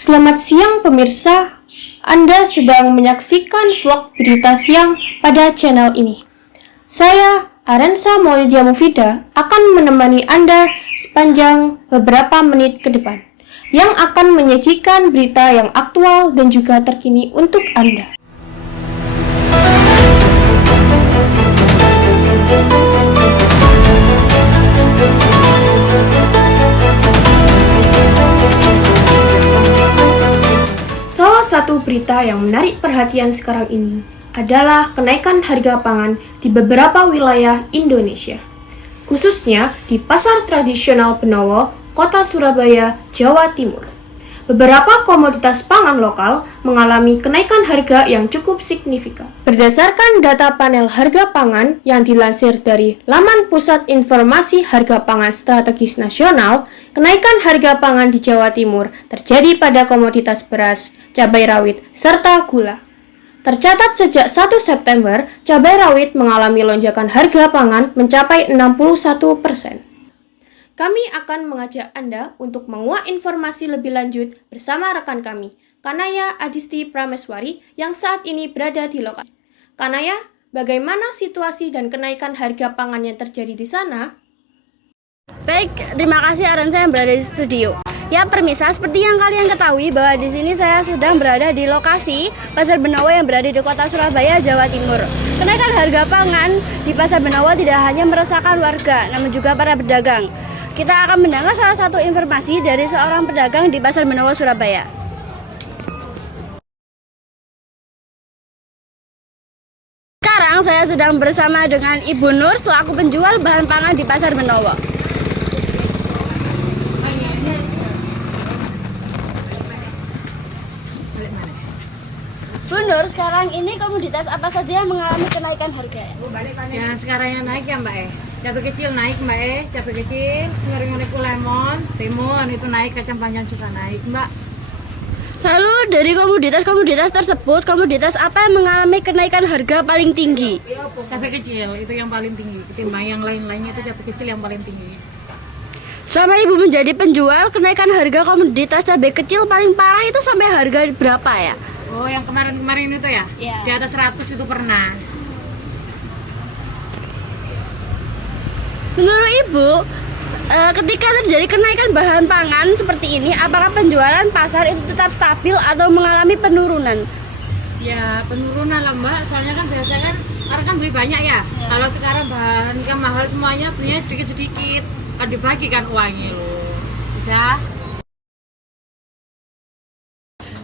Selamat siang pemirsa, Anda sedang menyaksikan vlog berita siang pada channel ini. Saya, Arensa Maulidia Mufida, akan menemani Anda sepanjang beberapa menit ke depan, yang akan menyajikan berita yang aktual dan juga terkini untuk Anda. Salah satu berita yang menarik perhatian sekarang ini adalah kenaikan harga pangan di beberapa wilayah Indonesia, khususnya di Pasar Tradisional Benowo, Kota Surabaya, Jawa Timur. Beberapa komoditas pangan lokal mengalami kenaikan harga yang cukup signifikan. Berdasarkan data panel harga pangan yang dilansir dari laman Pusat Informasi Harga Pangan Strategis Nasional, kenaikan harga pangan di Jawa Timur terjadi pada komoditas beras, cabai rawit, serta gula. Tercatat sejak 1 September, cabai rawit mengalami lonjakan harga pangan mencapai 61%. Kami akan mengajak Anda untuk menguak informasi lebih lanjut bersama rekan kami, Kanaya Adisti Prameswari, yang saat ini berada di lokasi. Kanaya, bagaimana situasi dan kenaikan harga pangan yang terjadi di sana? Baik, terima kasih Arensa yang berada di studio. Ya, permisa, seperti yang kalian ketahui bahwa di sini saya sedang berada di lokasi Pasar Benowo yang berada di Kota Surabaya, Jawa Timur. Kenaikan harga pangan di Pasar Benowo tidak hanya meresahkan warga, namun juga para pedagang. Kita akan mendengar salah satu informasi dari seorang pedagang di Pasar Benowo, Surabaya. Sekarang saya sedang bersama dengan Ibu Nur selaku penjual bahan pangan di Pasar Benowo. Bu Nur, sekarang ini komoditas apa saja yang mengalami kenaikan harga? Ya, sekarang yang naik ya Mbak cabai kecil naik Mbak cabai kecil, ngeri-ngeri lemon, timun itu naik, kacang panjang juga naik Mbak. Lalu dari komoditas tersebut, komoditas apa yang mengalami kenaikan harga paling tinggi? Cabai kecil itu yang paling tinggi, ketimbang yang lain-lainnya itu cabai kecil yang paling tinggi. Selama Ibu menjadi penjual, kenaikan harga komoditas cabai kecil paling parah itu sampai harga berapa ya? Oh, yang kemarin itu ya? Iya. Di atas 100 itu pernah. Menurut Ibu, ketika terjadi kenaikan bahan pangan seperti ini, apakah penjualan pasar itu tetap stabil atau mengalami penurunan? Ya, penurunan lah Mbak, soalnya kan biasanya kan orang kan beli banyak ya. Kalau sekarang bahan kan mahal semuanya, belinya sedikit-sedikit, kan dibagi kan uangnya. Udah.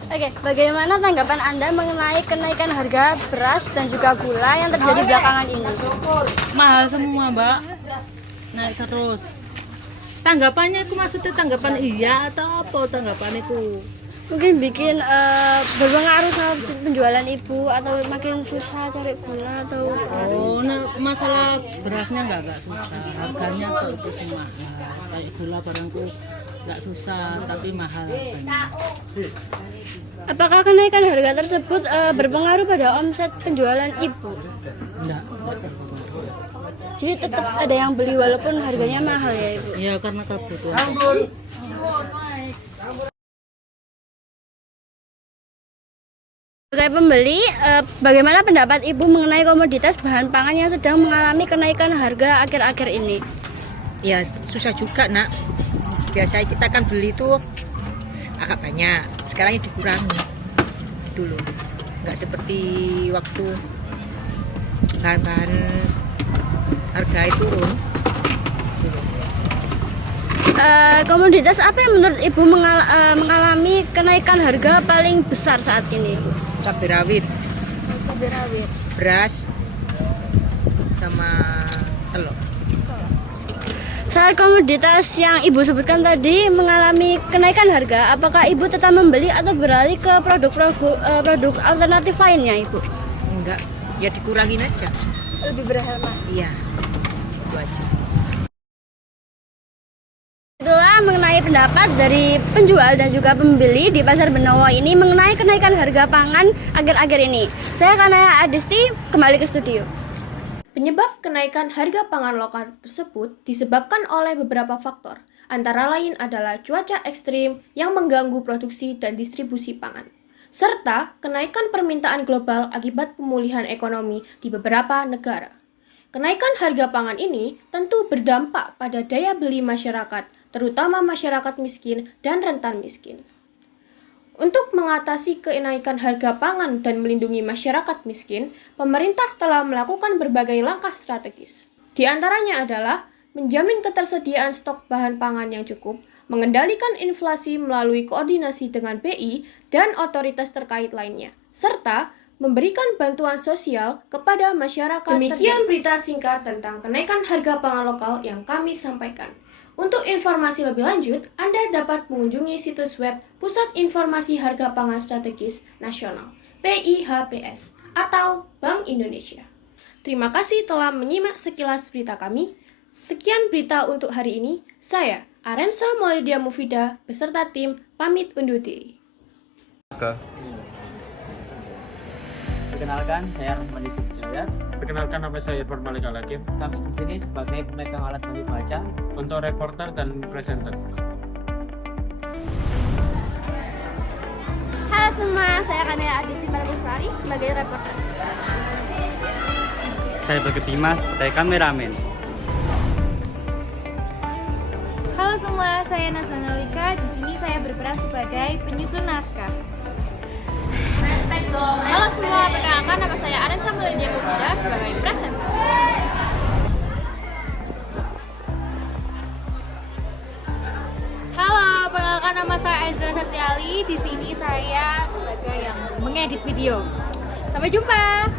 Oke, bagaimana tanggapan Anda mengenai kenaikan harga beras dan juga gula yang terjadi belakangan ini? Mahal semua Mbak, naik terus. Tanggapannya aku maksudnya tanggapan iya atau apa tanggapan itu? Mungkin bikin berpengaruh sama penjualan Ibu atau makin susah cari gula atau beras? Oh, nah masalah berasnya nggak susah, harganya tuh itu semua. Kayak gula barangku nggak susah tapi mahal harganya. Apakah kenaikan harga tersebut berpengaruh pada omset penjualan Ibu? Enggak. Jadi tetap ada yang beli walaupun harganya mahal ya Ibu? Ya karena kebutuhan. Sebagai pembeli, bagaimana pendapat Ibu mengenai komoditas bahan pangan yang sedang mengalami kenaikan harga akhir-akhir ini? Ya susah juga nak, biasanya kita kan beli tuh agak banyak, sekarang dikurangi dulu, nggak seperti waktu bahan-bahan harga turun. Komoditas apa yang menurut Ibu mengalami kenaikan harga paling besar saat ini? Cabai rawit, Cabai rawit, beras, sama telur. Saat komoditas yang Ibu sebutkan tadi mengalami kenaikan harga, apakah Ibu tetap membeli atau beralih ke produk alternatif lainnya Ibu? Enggak, ya dikurangin aja. Lebih berhemat. Iya, itu aja. Itulah mengenai pendapat dari penjual dan juga pembeli di Pasar Benowo ini mengenai kenaikan harga pangan akhir-akhir ini. Saya Kanaya Adisti, kembali ke studio. Penyebab kenaikan harga pangan lokal tersebut disebabkan oleh beberapa faktor. antara lain adalah cuaca ekstrim yang mengganggu produksi dan distribusi pangan, serta kenaikan permintaan global akibat pemulihan ekonomi di beberapa negara. Kenaikan harga pangan ini tentu berdampak pada daya beli masyarakat, terutama masyarakat miskin dan rentan miskin. Untuk mengatasi kenaikan harga pangan dan melindungi masyarakat miskin, pemerintah telah melakukan berbagai langkah strategis. Di antaranya adalah menjamin ketersediaan stok bahan pangan yang cukup, mengendalikan inflasi melalui koordinasi dengan BI dan otoritas terkait lainnya, serta memberikan bantuan sosial kepada masyarakat. Demikian berita singkat tentang kenaikan harga pangan lokal yang kami sampaikan. Untuk informasi lebih lanjut, Anda dapat mengunjungi situs web Pusat Informasi Harga Pangan Strategis Nasional (PIHPS) atau Bank Indonesia. Terima kasih telah menyimak sekilas berita kami. Sekian berita untuk hari ini. Saya, Arensa Maulidia Mufida, beserta tim pamit undur diri. Perkenalkan, saya Rahmadi Sudrajat. Perkenalkan, nama saya Irfan Malik Al-Hakim. Kami di sini sebagai pemegang alat bantu baca. Untuk reporter dan presenter. Halo semua, saya Kanaya Adisti Maraguswari sebagai reporter. Saya Bagus Dimas sebagai kameramen. Halo semua, saya Nazanalika. Di sini saya berperan sebagai penyusun naskah. Halo semua, perkenalkan nama saya Arensa Maulidia Mufida sebagai presenter. Halo, perkenalkan nama saya Aizan Hatiali. Di sini saya sebagai yang mengedit video. Sampai jumpa.